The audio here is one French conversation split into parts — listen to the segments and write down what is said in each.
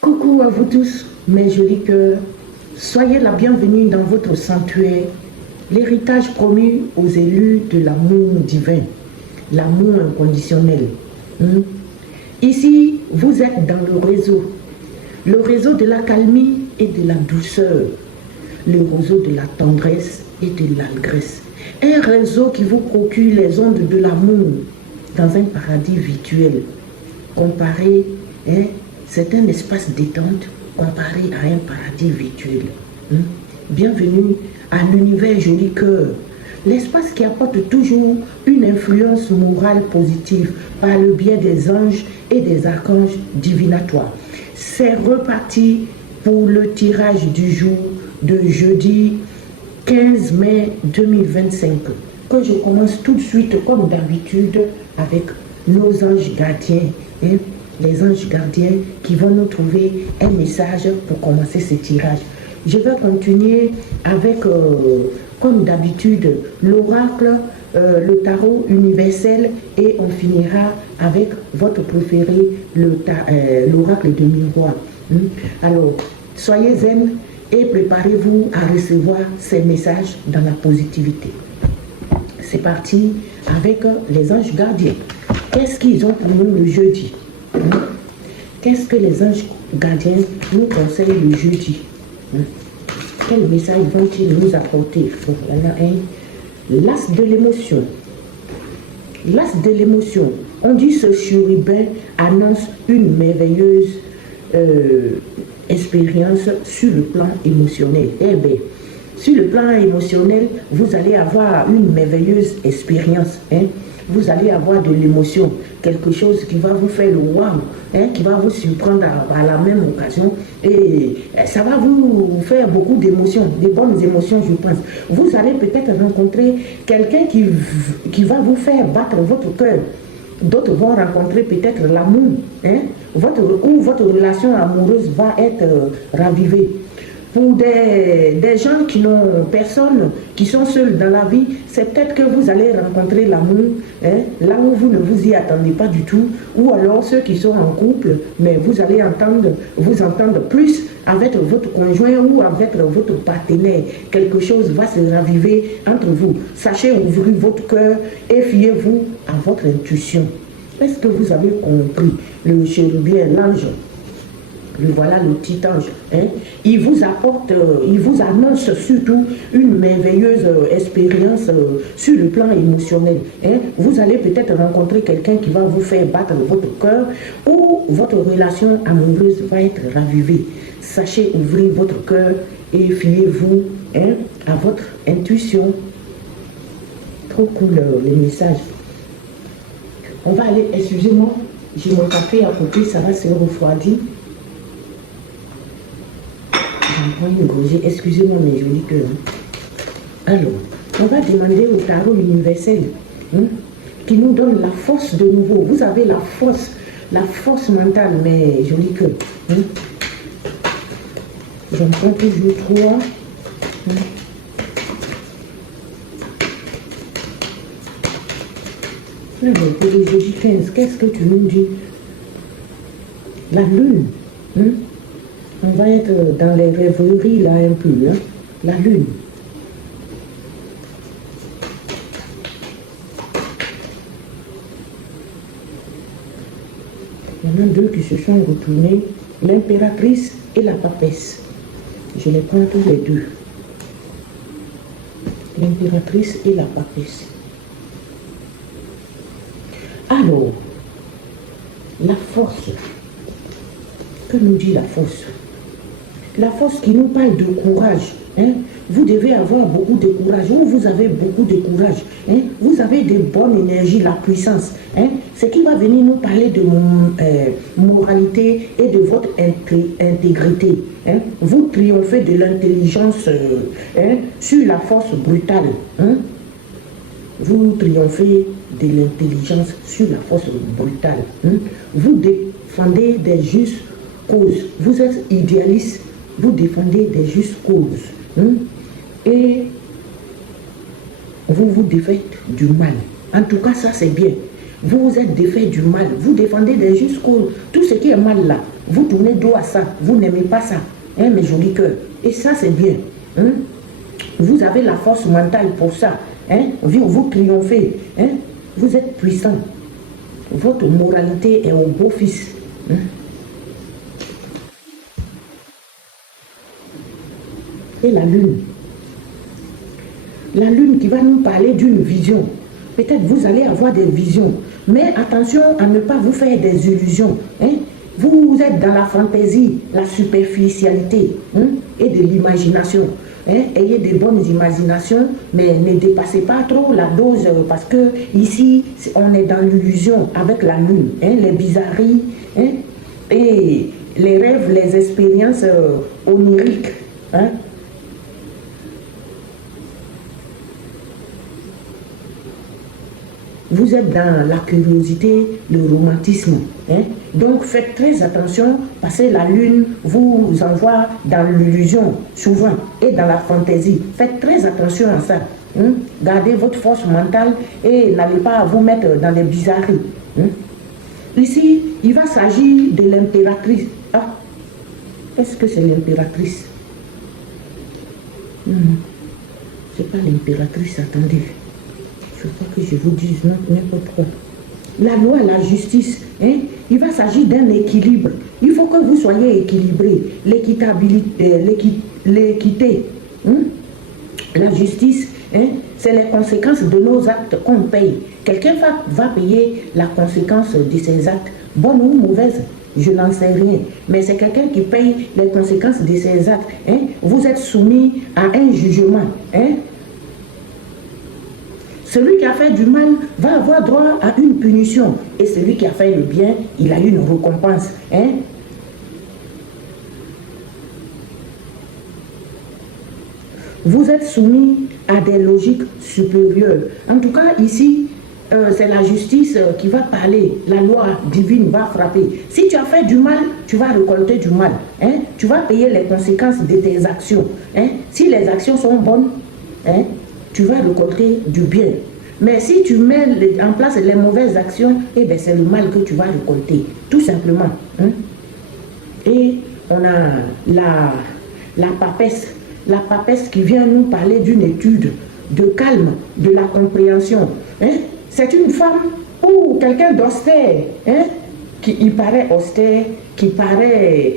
Coucou à vous tous, mes jolis cœurs. Soyez la bienvenue dans votre sanctuaire, l'héritage promis aux élus de l'amour divin, l'amour inconditionnel. Ici, vous êtes dans le réseau de la calmie et de la douceur, le réseau de la tendresse et de l'allégresse. Un réseau qui vous procure les ondes de l'amour dans un paradis virtuel. Comparé, c'est un espace détente comparé à un paradis virtuel. Bienvenue à l'univers joli cœur, l'espace qui apporte toujours une influence morale positive par le biais des anges et des archanges divinatoires. C'est reparti pour le tirage du jour de jeudi 15 mai 2025, que je commence tout de suite comme d'habitude avec nos anges gardiens. Les anges gardiens qui vont nous trouver un message pour commencer ce tirage. Je vais continuer avec, comme d'habitude, l'oracle, le tarot universel et on finira avec votre préféré, l'oracle de miroir. Alors, soyez zen et préparez-vous à recevoir ces messages dans la positivité. C'est parti avec les anges gardiens. Qu'est-ce qu'ils ont pour nous le jeudi? Qu'est-ce que les anges gardiens nous conseillent le jeudi? Quel message vont-ils nous apporter? Il y en a un. L'as de l'émotion. L'as de l'émotion. On dit ce chérubin annonce une merveilleuse expérience sur le plan émotionnel. Eh bien, sur le plan émotionnel, vous allez avoir une merveilleuse expérience. Vous allez avoir de l'émotion, quelque chose qui va vous faire le wow, qui va vous surprendre à la même occasion. Et ça va vous faire beaucoup d'émotions, des bonnes émotions, je pense. Vous allez peut-être rencontrer quelqu'un qui va vous faire battre votre cœur. D'autres vont rencontrer peut-être l'amour, votre relation amoureuse va être ravivée. Pour des gens qui n'ont personne, qui sont seuls dans la vie, c'est peut-être que vous allez rencontrer l'amour, là où vous ne vous y attendez pas du tout, ou alors ceux qui sont en couple, mais vous allez vous entendre plus avec votre conjoint ou avec votre partenaire. Quelque chose va se raviver entre vous. Sachez ouvrir votre cœur et fiez-vous à votre intuition. Est-ce que vous avez compris? Le chérubin, l'ange, le voilà, le petit ange, il vous apporte, il vous annonce surtout une merveilleuse expérience sur le plan émotionnel. Vous allez peut-être rencontrer quelqu'un qui va vous faire battre votre cœur ou votre relation amoureuse va être ravivée. Sachez ouvrir votre cœur et fiez-vous à votre intuition. Trop cool les messages. On va aller, excusez-moi, j'ai mon café à côté, ça va se refroidir. Excusez-moi mes jolis cœurs. Alors, on va demander au tarot universel qui nous donne la force de nouveau. Vous avez la force mentale, mes jolis cœurs. J'en prends toujours 3. Alors, pour le jeudi 15, qu'est-ce que tu nous dis? La lune. On va être dans les rêveries là un peu, la lune. Il y en a deux qui se sont retournés, l'impératrice et la papesse. Je les prends tous les deux. L'impératrice et la papesse. Alors, la force. Que nous dit la force? La force qui nous parle de courage. Vous devez avoir beaucoup de courage. Vous avez beaucoup de courage. Vous avez de bonnes énergies, la puissance. Ce qui va venir nous parler de moralité et de votre intégrité. Vous triomphez de l'intelligence sur la force brutale. Vous triomphez de l'intelligence sur la force brutale. Vous défendez des justes causes. Vous êtes idéaliste. Vous défendez des justes causes. Et vous vous défaites du mal. En tout cas, ça c'est bien. Vous êtes défait du mal. Vous défendez des jusqu'au... Tout ce qui est mal là, vous tournez dos à ça. Vous n'aimez pas ça. Hein, mes jolis cœurs. Et ça, c'est bien. Hein? Vous avez la force mentale pour ça. Hein? Vous triomphez. Hein? Vous êtes puissant. Votre moralité est au beau fils. Hein? Et la lune. La lune qui va nous parler d'une vision. Peut-être vous allez avoir des visions. Mais attention à ne pas vous faire des illusions. Hein? Vous êtes dans la fantaisie, la superficialité, hein, et de l'imagination. Hein? Ayez de bonnes imaginations, mais ne dépassez pas trop la dose, parce que ici, on est dans l'illusion avec la lune. Hein? Les bizarreries, hein? Et les rêves, les expériences oniriques. Hein? Vous êtes dans la curiosité, le romantisme. Hein? Donc faites très attention parce que la lune vous envoie dans l'illusion souvent et dans la fantaisie. Faites très attention à ça. Hein? Gardez votre force mentale et n'allez pas vous mettre dans des bizarreries. Hein? Ici, il va s'agir de l'impératrice. Ah, est-ce que c'est l'impératrice? C'est pas l'impératrice, attendez. Il ne faut pas que je vous dise n'importe quoi. La loi, la justice, hein, il va s'agir d'un équilibre. Il faut que vous soyez équilibré. L'équitabilité, l'équité, hein, la justice, hein, c'est les conséquences de nos actes qu'on paye. Quelqu'un va payer la conséquence de ses actes, bonne ou mauvaise. Je n'en sais rien. Mais c'est quelqu'un qui paye les conséquences de ses actes. Hein. Vous êtes soumis à un jugement. Hein. Celui qui a fait du mal va avoir droit à une punition. Et celui qui a fait le bien, il a une récompense. Hein? Vous êtes soumis à des logiques supérieures. En tout cas, ici, c'est la justice qui va parler. La loi divine va frapper. Si tu as fait du mal, tu vas récolter du mal. Hein? Tu vas payer les conséquences de tes actions. Hein? Si les actions sont bonnes, hein, tu vas récolter du bien. Mais si tu mets en place les mauvaises actions, eh bien c'est le mal que tu vas récolter, tout simplement. Hein? Et on a la papesse qui vient nous parler d'une étude de calme, de la compréhension. Hein? C'est une femme ou quelqu'un d'austère, hein? Qui paraît austère, qui paraît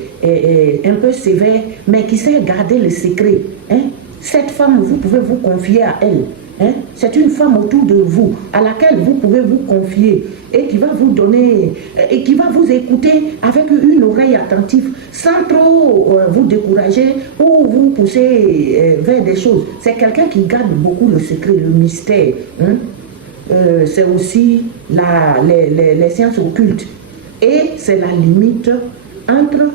un peu sévère, mais qui sait garder le secret. Hein? Cette femme, vous pouvez vous confier à elle. Hein? C'est une femme autour de vous, à laquelle vous pouvez vous confier et qui va vous donner, et qui va vous écouter avec une oreille attentive, sans trop vous décourager ou vous pousser vers des choses. C'est quelqu'un qui garde beaucoup le secret, le mystère. Hein? C'est aussi les sciences occultes. Et c'est la limite entre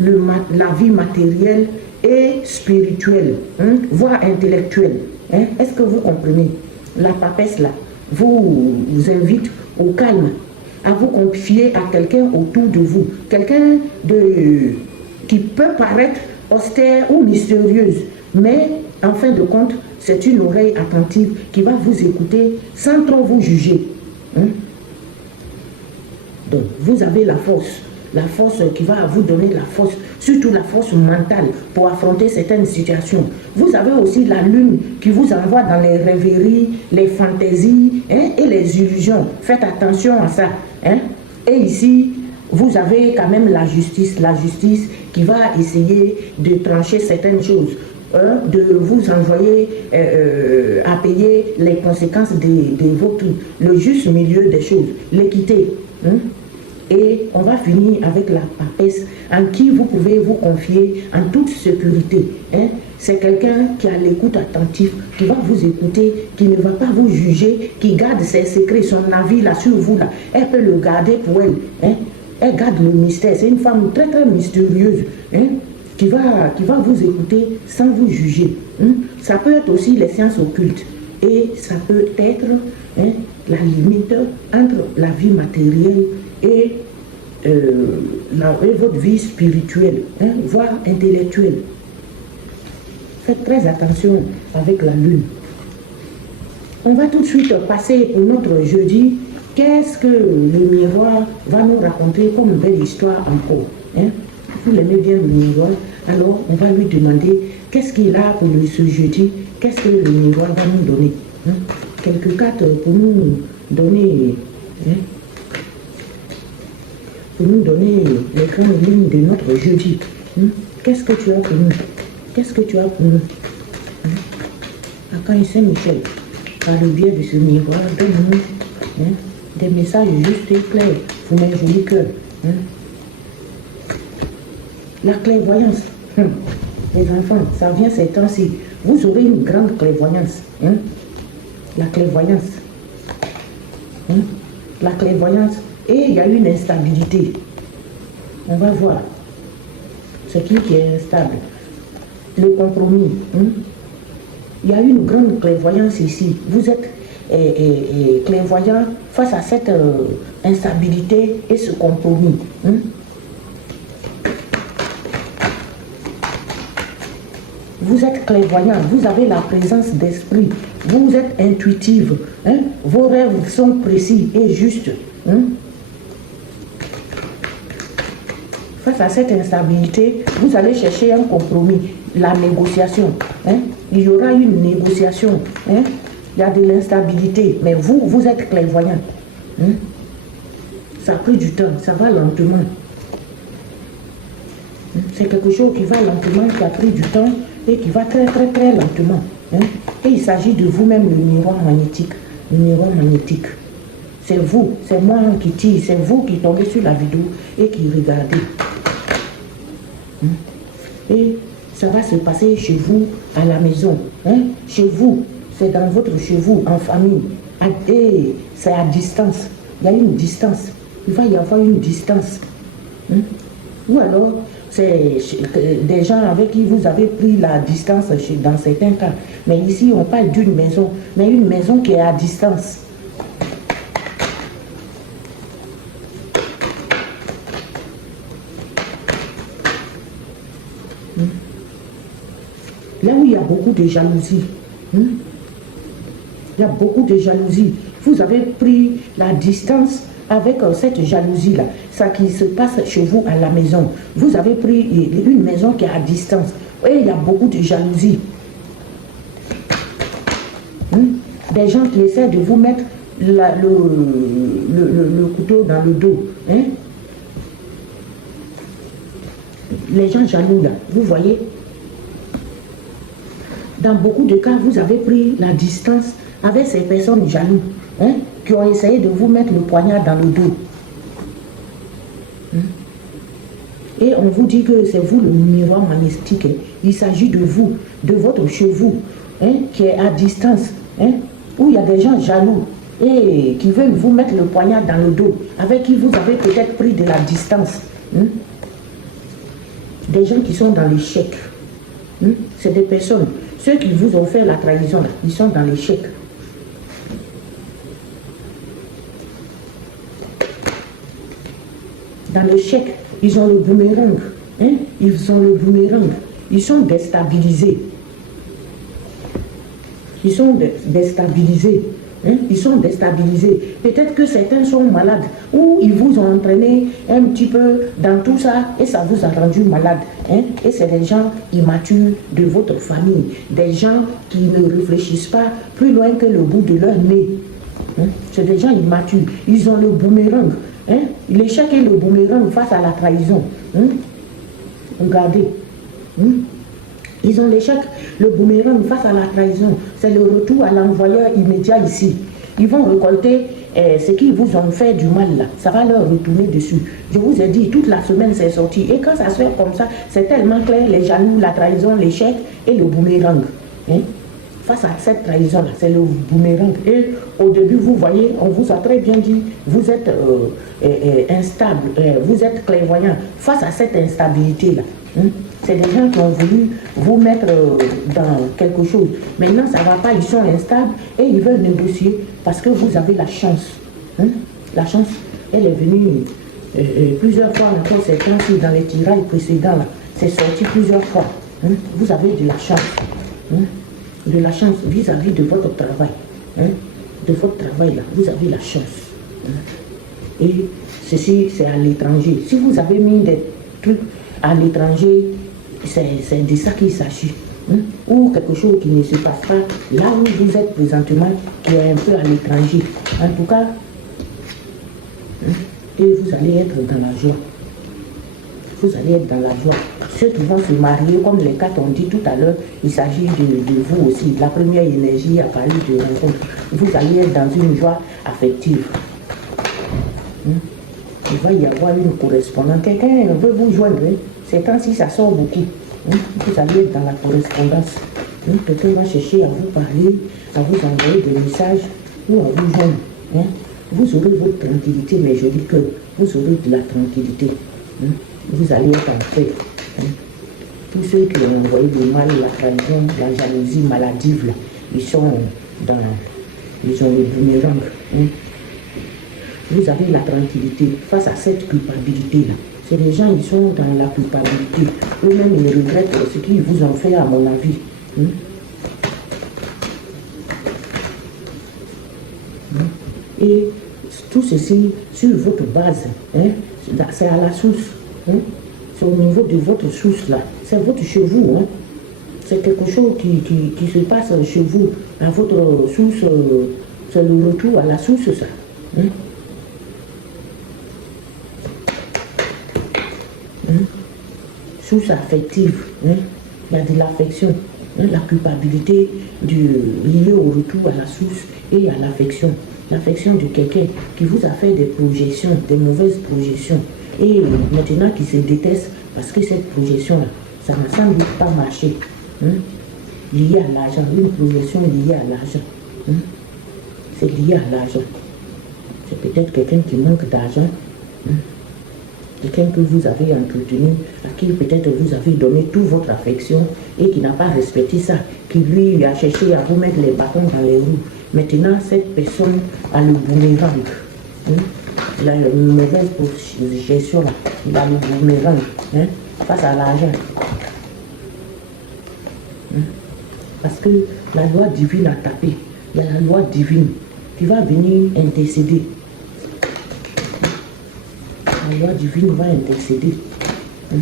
la vie matérielle et spirituelle, hein, voire intellectuelle. Hein. Est-ce que vous comprenez? La papesse là vous invite au calme, à vous confier à quelqu'un autour de vous, quelqu'un qui peut paraître austère ou mystérieuse, mais en fin de compte, c'est une oreille attentive qui va vous écouter sans trop vous juger. Hein. Donc, vous avez la force qui va vous donner la force, surtout la force mentale pour affronter certaines situations. Vous avez aussi la lune qui vous envoie dans les rêveries, les fantaisies, hein, et les illusions. Faites attention à ça. Hein. Et ici, vous avez quand même la justice qui va essayer de trancher certaines choses. De vous envoyer à payer les conséquences de votre, le juste milieu des choses, l'équité. Hein. Et on va finir avec la papesse en qui vous pouvez vous confier en toute sécurité. Hein? C'est quelqu'un qui a l'écoute attentive, qui va vous écouter, qui ne va pas vous juger, qui garde ses secrets, son avis là sur vous là. Elle peut le garder pour elle. Hein? Elle garde le mystère. C'est une femme très très mystérieuse, hein? qui va vous écouter sans vous juger. Hein? Ça peut être aussi les sciences occultes. Et ça peut être, hein, la limite entre la vie matérielle et votre vie spirituelle, hein, voire intellectuelle. Faites très attention avec la lune. On va tout de suite passer pour notre jeudi. Qu'est-ce que le miroir va nous raconter comme une belle histoire encore, hein? Vous l'aimez bien le miroir, alors on va lui demander qu'est-ce qu'il a pour ce jeudi, qu'est-ce que le miroir va nous donner, hein? Quelques cartes pour nous donner, hein? Pour nous donner les grandes lignes de notre jeudi. Hein? Qu'est-ce que tu as pour nous? Qu'est-ce que tu as pour nous? Hein? Archange Saint-Michel, par le biais de ce miroir, donne-nous, hein, des messages justes et clairs pour mes jolis cœurs. Hein? La clairvoyance. Les enfants, ça vient ces temps-ci. Vous aurez une grande clairvoyance. Hein? La clairvoyance. Hein? La clairvoyance. Et il y a une instabilité. On va voir. Ce qui est instable. Le compromis. Hein? Il y a une grande clairvoyance ici. Vous êtes clairvoyant face à cette instabilité et ce compromis. Hein? Vous êtes clairvoyant, vous avez la présence d'esprit, vous êtes intuitive, hein? Vos rêves sont précis et justes. Hein? Face à cette instabilité, vous allez chercher un compromis, la négociation. Hein? Il y aura une négociation. Hein? Il y a de l'instabilité, mais vous êtes clairvoyant. Hein? Ça a pris du temps, ça va lentement. Hein? C'est quelque chose qui va lentement, qui a pris du temps et qui va très lentement. Hein? Et il s'agit de vous-même, le miroir magnétique. Le miroir magnétique. C'est vous, c'est moi qui tire, c'est vous qui tombez sur la vidéo et qui regardez. Hein? Et ça va se passer chez vous, à la maison. Hein? Chez vous, c'est dans votre chez vous, en famille. Et c'est à distance. Il y a une distance. Il va y avoir une distance. Hein? Ou alors, c'est des gens avec qui vous avez pris la distance dans certains cas. Mais ici, on parle d'une maison, mais une maison qui est à distance. Là où il y a beaucoup de jalousie, il y a beaucoup de jalousie. Vous avez pris la distance avec cette jalousie-là, ça qui se passe chez vous à la maison. Vous avez pris une maison qui est à distance et il y a beaucoup de jalousie. Des gens qui essaient de vous mettre le couteau dans le dos. Hein? Les gens jaloux là, vous voyez? Dans beaucoup de cas, vous avez pris la distance avec ces personnes jalouses, hein, qui ont essayé de vous mettre le poignard dans le dos. Hein? Et on vous dit que c'est vous le miroir magnétique. Hein? Il s'agit de vous, de votre cheveu, hein, qui est à distance, hein, où il y a des gens jaloux et qui veulent vous mettre le poignard dans le dos, avec qui vous avez peut-être pris de la distance. Hein? Des gens qui sont dans l'échec. Hein? C'est des personnes. Ceux qui vous ont fait la trahison, là, ils sont dans l'échec. Dans l'échec, ils ont le boomerang. Hein? Ils ont le boomerang. Ils sont déstabilisés. Ils sont déstabilisés. Hein? Ils sont déstabilisés. Peut-être que certains sont malades ou ils vous ont entraîné un petit peu dans tout ça et ça vous a rendu malade. Hein? Et c'est des gens immatures de votre famille. Des gens qui ne réfléchissent pas plus loin que le bout de leur nez. Hein? C'est des gens immatures. Ils ont le boomerang. Hein? L'échec et le boomerang face à la trahison. Hein? Regardez. Hein? Ils ont l'échec, le boomerang face à la trahison. C'est le retour à l'envoyeur immédiat ici. Ils vont récolter ce qu'ils vous ont fait du mal là. Ça va leur retourner dessus. Je vous ai dit, toute la semaine c'est sorti. Et quand ça se fait comme ça, c'est tellement clair, les jaloux, la trahison, l'échec et le boomerang. Hein? Face à cette trahison-là, c'est le boomerang. Et au début, vous voyez, on vous a très bien dit, vous êtes instable, vous êtes clairvoyant. Face à cette instabilité-là, hein? C'est des gens qui ont voulu vous mettre dans quelque chose. Maintenant, ça ne va pas, ils sont instables et ils veulent négocier parce que vous avez la chance. Hein? La chance, elle est venue plusieurs fois encore ces temps-ci dans les tirailles précédents. C'est sorti plusieurs fois. Hein? Vous avez de la chance. Hein? De la chance vis-à-vis de votre travail. hein, de votre travail là, vous avez la chance. Hein. Et ceci, c'est à l'étranger. Si vous avez mis des trucs à l'étranger, c'est de ça qu'il s'agit. Hein? Ou quelque chose qui ne se passe pas là où vous êtes présentement, qui est un peu à l'étranger. En tout cas, hein? Et vous allez être dans la joie. Vous allez être dans la joie. Ceux qui vont se marier, comme les quatre ont dit tout à l'heure, il s'agit de vous aussi. La première énergie a parlé de rencontre. Vous allez être dans une joie affective. Hein? Il va y avoir une correspondance. Quelqu'un veut vous joindre. Hein? Ces temps-ci, ça sort beaucoup. Hein? Vous allez être dans la correspondance. Hein? Quelqu'un va chercher à vous parler, à vous envoyer des messages ou à vous joindre. Hein? Vous aurez votre tranquillité, mais je dis que vous aurez de la tranquillité. Hein? Vous allez être en paix. Hein? Tous ceux qui ont envoyé le mal, la trahison, la jalousie maladive, là, ils ont le boomerang. Hein? Vous avez la tranquillité face à cette culpabilité-là. C'est les gens, ils sont dans la culpabilité. Eux-mêmes, ils regrettent ce qu'ils vous ont fait, à mon avis. Hein? Et tout ceci, sur votre base, hein, c'est à la source. Hein? C'est au niveau de votre source là. C'est votre chez vous. Hein? C'est quelque chose qui se passe chez vous. À votre source, c'est le retour à la source, ça. Hein? Source affective, hein? Il y a de l'affection, hein? La culpabilité liée au retour à la source et à l'affection. L'affection de quelqu'un qui vous a fait des projections, des mauvaises projections, et maintenant qui se déteste parce que cette projection-là, ça n'a sans doute pas marché. Hein? Lié à l'argent, une projection liée à l'argent. Hein? C'est lié à l'argent. C'est peut-être quelqu'un qui manque d'argent. Hein? Quelqu'un que vous avez entretenu, à qui peut-être vous avez donné toute votre affection et qui n'a pas respecté ça, qui lui a cherché à vous mettre les bâtons dans les roues. Maintenant, cette personne a le boomerang. Hein? Il a une mauvaise gestion là. Il a le boomerang, hein? Face à l'argent. Hein? Parce que la loi divine a tapé. Il y a la loi divine qui va venir intercéder. La loi divine va intercéder. Hein?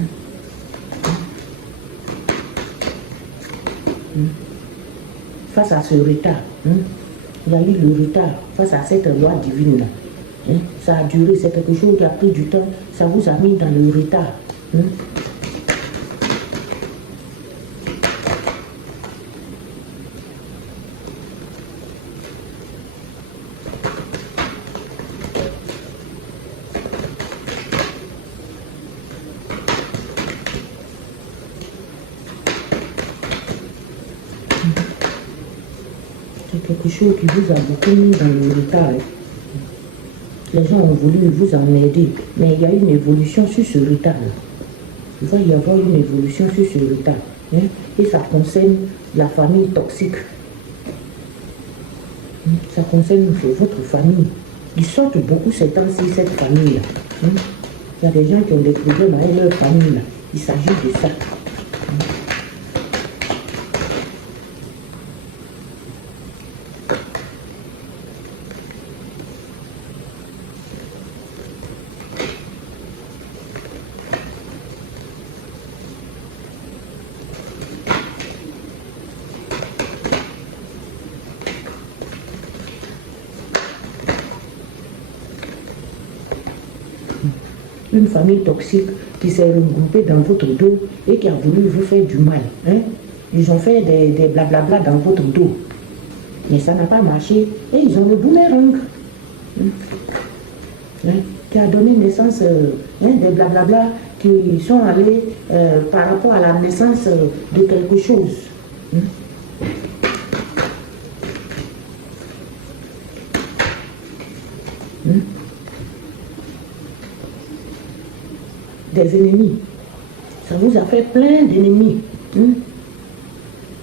Face à ce retard, hein? Il y a eu le retard face à cette loi divine-là. Hein? Ça a duré, c'est quelque chose qui a pris du temps, ça vous a mis dans le retard. Hein? Quelque chose qui vous a beaucoup mis dans le retard. Les gens ont voulu vous en aider, mais il y a une évolution sur ce retard. Il va y avoir une évolution sur ce retard. Hein? Et ça concerne la famille toxique. Ça concerne votre famille. Ils sortent beaucoup ces temps-ci, cette famille-là. Hein? Il y a des gens qui ont des problèmes avec leur famille-là. Il s'agit de ça. Une famille toxique qui s'est regroupée dans votre dos et qui a voulu vous faire du mal. Hein? Ils ont fait des blablabla dans votre dos. Mais ça n'a pas marché et ils ont le boomerang. Hein? Hein? Qui a donné naissance, des blablabla qui sont allés par rapport à la naissance de quelque chose. Hein? Hein? Des ennemis. Ça vous a fait plein d'ennemis. Hein?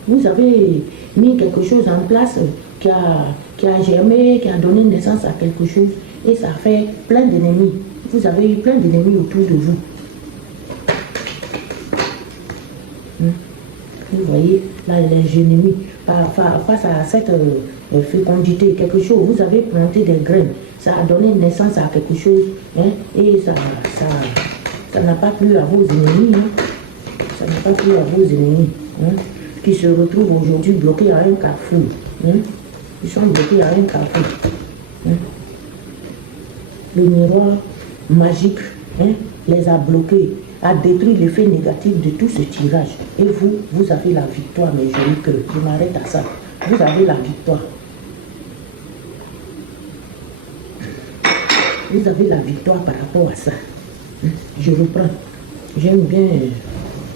Vous avez mis quelque chose en place qui a germé, qui a donné naissance à quelque chose et ça fait plein d'ennemis. Vous avez eu plein d'ennemis autour de vous. Hein? Vous voyez, là, les ennemis, face à cette fécondité, quelque chose, vous avez planté des graines, ça a donné naissance à quelque chose, hein, et ça n'a pas plu à vos ennemis, hein, ça n'a pas plu à vos ennemis, hein, qui se retrouvent aujourd'hui bloqués à un carrefour, hein, ils sont bloqués à un carrefour. Hein. Le miroir magique, hein, les a bloqués, a détruit l'effet négatif de tout ce tirage. Et vous, vous avez la victoire, mes jolis cœurs. Je m'arrête à ça. Vous avez la victoire. Vous avez la victoire par rapport à ça. Je reprends. J'aime bien,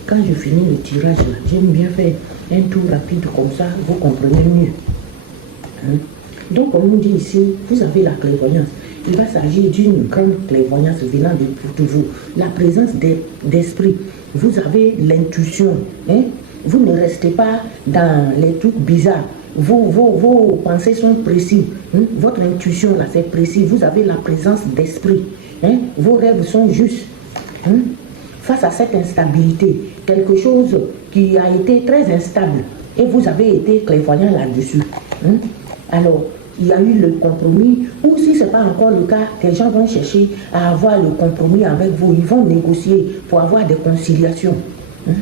quand je finis le tirage, j'aime bien faire un tour rapide comme ça, vous comprenez mieux. Hein? Donc, on nous dit ici, vous avez la clairvoyance. Il va s'agir d'une grande clairvoyance venant de vous. La présence d'esprit. Vous avez l'intuition. Hein? Vous ne restez pas dans les trucs bizarres. Vos pensées sont précises. Hein? Votre intuition, là, c'est précis. Vous avez la présence d'esprit. Hein? Vos rêves sont justes. Hein? Face à cette instabilité, quelque chose qui a été très instable, et vous avez été clairvoyant là-dessus. Hein? Alors, il y a eu le compromis, ou si ce n'est pas encore le cas, les gens vont chercher à avoir le compromis avec vous, ils vont négocier pour avoir des conciliations. Hein?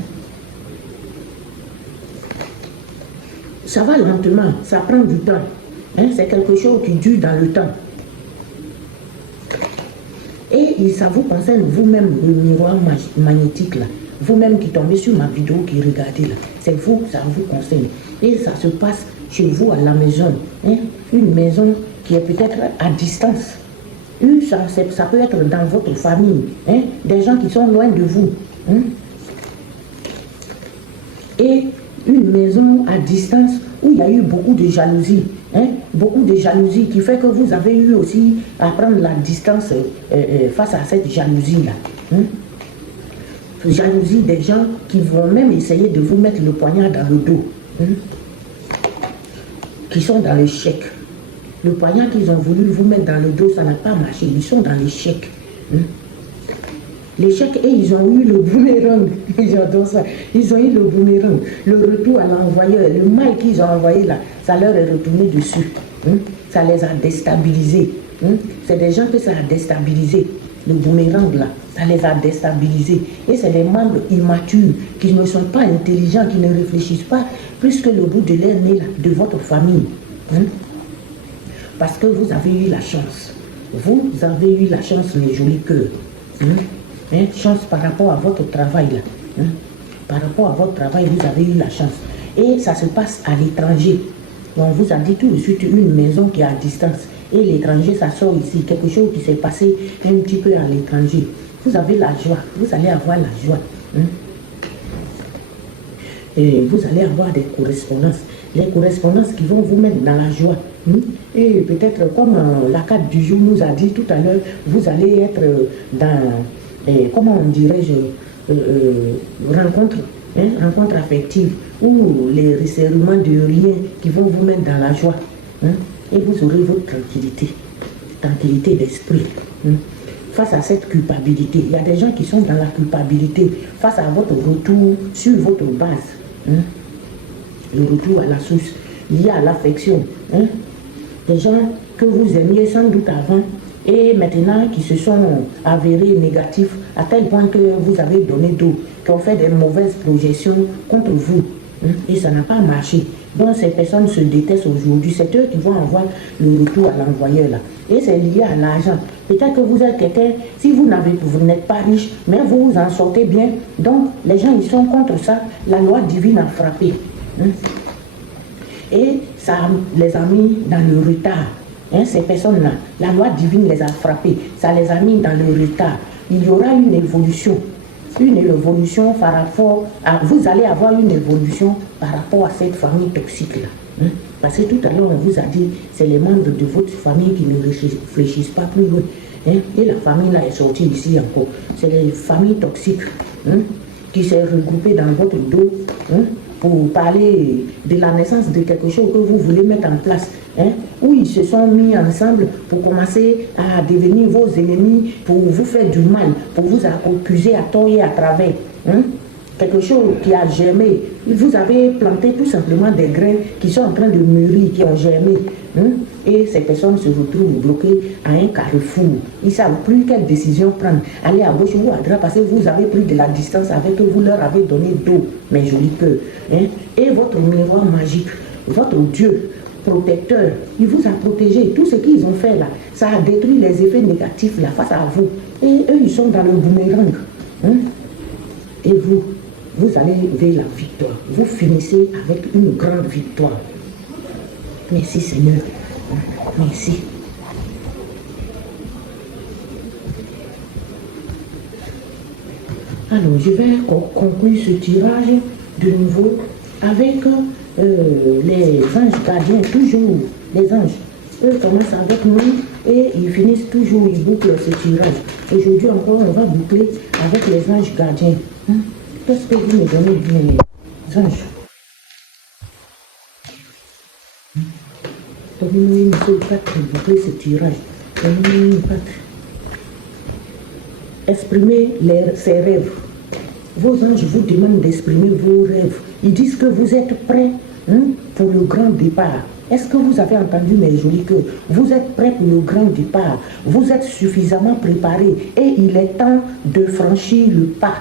Ça va lentement, ça prend du temps. Hein? C'est quelque chose qui dure dans le temps. Et ça vous concerne vous-même, le miroir magnétique là. Vous-même qui tombez sur ma vidéo, qui regardez là. C'est vous, ça vous concerne. Et ça se passe chez vous à la maison. Hein? Une maison qui est peut-être à distance. Ça peut être dans votre famille. Hein? Des gens qui sont loin de vous. Hein? Et une maison à distance où il y a eu beaucoup de jalousie. Hein? Beaucoup de jalousie qui fait que vous avez eu aussi à prendre la distance face à cette jalousie-là. Hein? Jalousie des gens qui vont même essayer de vous mettre le poignard dans le dos. Hein? Qui sont dans l'échec. Le poignard qu'ils ont voulu vous mettre dans le dos, ça n'a pas marché. Ils sont dans l'échec. Hein? L'échec, et ils ont eu le boomerang. J'adore ça. Ils ont eu le boomerang. Le retour à l'envoyeur. Le mal qu'ils ont envoyé là, ça leur est retourné dessus. Hein? Ça les a déstabilisés. Hein? C'est des gens que ça a déstabilisé. Le boomerang là, ça les a déstabilisés. Et c'est des membres immatures qui ne sont pas intelligents, qui ne réfléchissent pas plus que le bout de leur nez là, de votre famille. Hein? Parce que vous avez eu la chance. Vous avez eu la chance, mes jolis cœurs. Hein? Hein? Chance par rapport à votre travail là. Hein? Par rapport à votre travail, vous avez eu la chance. Et ça se passe à l'étranger. On vous a dit tout de suite une maison qui est à distance. Et l'étranger, ça sort ici. Quelque chose qui s'est passé un petit peu à l'étranger. Vous avez la joie. Vous allez avoir la joie. Hein? Et vous allez avoir des correspondances. Les correspondances qui vont vous mettre dans la joie. Hein? Et peut-être comme la carte du jour nous a dit tout à l'heure, vous allez être dans, comment on dirait-je, rencontre. Hein, rencontre affective ou les resserrements de rien qui vont vous mettre dans la joie. Hein, et vous aurez votre tranquillité d'esprit. Hein, face à cette culpabilité. Il y a des gens qui sont dans la culpabilité face à votre retour sur votre base. Hein, le retour à la source, lié à l'affection. Hein, des gens que vous aimiez sans doute avant et maintenant qui se sont avérés négatifs à tel point que vous avez donné d'eau, qui ont fait des mauvaises projections contre vous. Hein, et ça n'a pas marché. Donc ces personnes se détestent aujourd'hui. C'est eux qui vont avoir le retour à l'envoyeur là. Et c'est lié à l'argent. Peut-être que vous êtes quelqu'un, si vous n'êtes pas riche, mais vous vous en sortez bien. Donc les gens ils sont contre ça. La loi divine a frappé. Hein. Et ça les a mis dans le retard. Hein, ces personnes-là, la loi divine les a frappés. Ça les a mis dans le retard. Il y aura une évolution. Une évolution par rapport à... Vous allez avoir une évolution par rapport à cette famille toxique-là. Hein? Parce que tout à l'heure, on vous a dit, c'est les membres de votre famille qui ne réfléchissent pas plus loin. Hein? Et la famille-là est sortie ici encore. C'est les familles toxiques hein? Qui s'est regroupées dans votre dos hein? Pour parler de la naissance de quelque chose que vous voulez mettre en place. Hein, où ils se sont mis ensemble pour commencer à devenir vos ennemis, pour vous faire du mal, pour vous accuser à tort et à travers. Hein. quelque chose qui a germé. Vous avez planté tout simplement des grains qui sont en train de mûrir, qui ont germé. Et ces personnes se retrouvent bloquées à un carrefour. Ils ne savent plus quelle décision prendre. Aller à gauche ou à droite parce que vous avez pris de la distance avec eux, vous leur avez donné d'eau, mes jolis cœurs. Et votre miroir magique, votre Dieu protecteur, il vous a protégé. Tout ce qu'ils ont fait là, ça a détruit les effets négatifs là face à vous. Et eux, ils sont dans le boomerang. Et vous allez vers la victoire. Vous finissez avec une grande victoire. Merci Seigneur. Merci. Alors, je vais conclure ce tirage de nouveau avec les anges gardiens, toujours les anges. Eux commencent avec nous et ils finissent toujours, ils bouclent ce tirage. Aujourd'hui encore, on va boucler avec les anges gardiens. Qu'est-ce que vous me donnez, les anges? Donnez-moi une seule patte pour boucler ce tirage. Donnez-moi une patte. Exprimez ses rêves. Vos anges vous demandent d'exprimer vos rêves. Ils disent que vous êtes prêts pour le grand départ. Est-ce que vous avez entendu, mes jolis cœurs? Vous êtes prêts pour le grand départ. Vous êtes suffisamment préparés et il est temps de franchir le pas.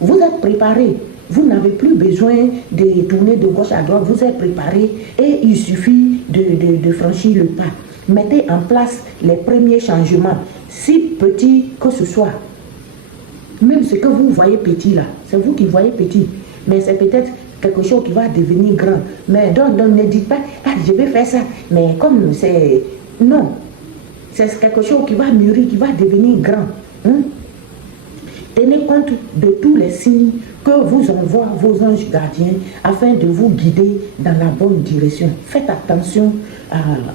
Vous êtes préparés. Vous n'avez plus besoin de tourner de gauche à droite. Vous êtes préparés et il suffit de franchir le pas. Mettez en place les premiers changements, si petits que ce soit. Même ce que vous voyez petit là, c'est vous qui voyez petit. Mais c'est peut-être quelque chose qui va devenir grand. Mais donc ne dites pas, je vais faire ça. Mais comme c'est... Non. C'est quelque chose qui va mûrir, qui va devenir grand. Tenez compte de tous les signes que vous envoient vos anges gardiens afin de vous guider dans la bonne direction. Faites attention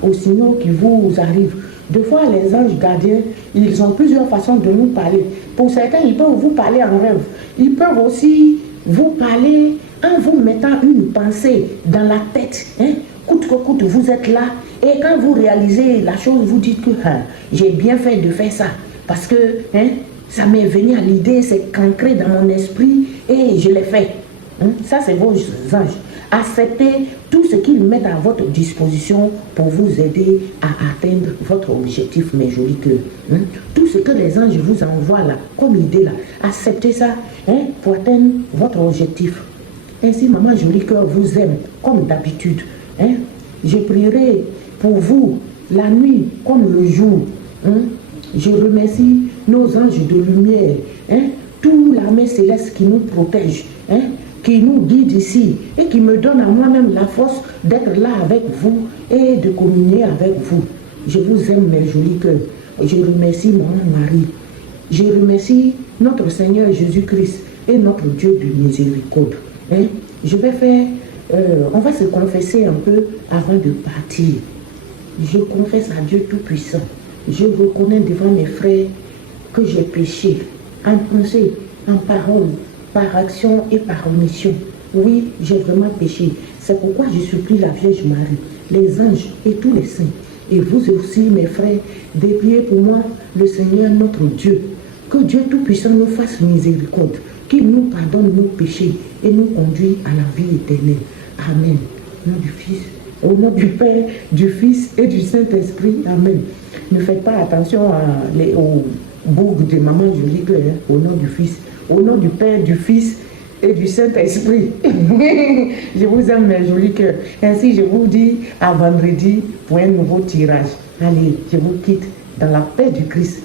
aux signaux qui vous arrivent. Des fois, les anges gardiens, ils ont plusieurs façons de nous parler. Pour certains, ils peuvent vous parler en rêve. Ils peuvent aussi vous parler en vous mettant une pensée dans la tête. Coûte que coûte, vous êtes là. Et quand vous réalisez la chose, vous dites que j'ai bien fait de faire ça. Parce que ça m'est venu à l'idée, c'est ancré dans mon esprit et je l'ai fait. Ça, c'est vos anges. Acceptez tout ce qu'ils mettent à votre disposition pour vous aider à atteindre votre objectif, mes jolis cœurs. Tout ce que les anges vous envoient là, comme idée là, acceptez ça pour atteindre votre objectif. Ainsi, maman jolie cœur vous aime comme d'habitude. Je prierai pour vous la nuit comme le jour. Je remercie nos anges de lumière, toute l'armée céleste qui nous protège, qui nous guide ici et qui me donne à moi-même la force d'être là avec vous et de communier avec vous. Je vous aime, mes jolis cœurs. Je remercie Maman Marie. Je remercie notre Seigneur Jésus-Christ et notre Dieu de miséricorde. Je vais faire, on va se confesser un peu avant de partir. Je confesse à Dieu Tout-Puissant. Je reconnais devant mes frères que j'ai péché en pensée, en parole, par action et par omission. Oui, j'ai vraiment péché. C'est pourquoi je supplie la Vierge Marie, les anges et tous les saints, et vous aussi, mes frères, de prier pour moi, le Seigneur notre Dieu. Que Dieu Tout-Puissant nous fasse miséricorde, qu'il nous pardonne nos péchés et nous conduise à la vie éternelle. Amen. Au nom du Fils, au nom du Père, du Fils et du Saint-Esprit. Amen. Ne faites pas attention aux bougs de maman jolie cœur, au nom du Fils, au nom du Père, du Fils et du Saint-Esprit. Je vous aime, mes jolis cœurs. Ainsi, je vous dis à vendredi pour un nouveau tirage. Allez, je vous quitte dans la paix du Christ.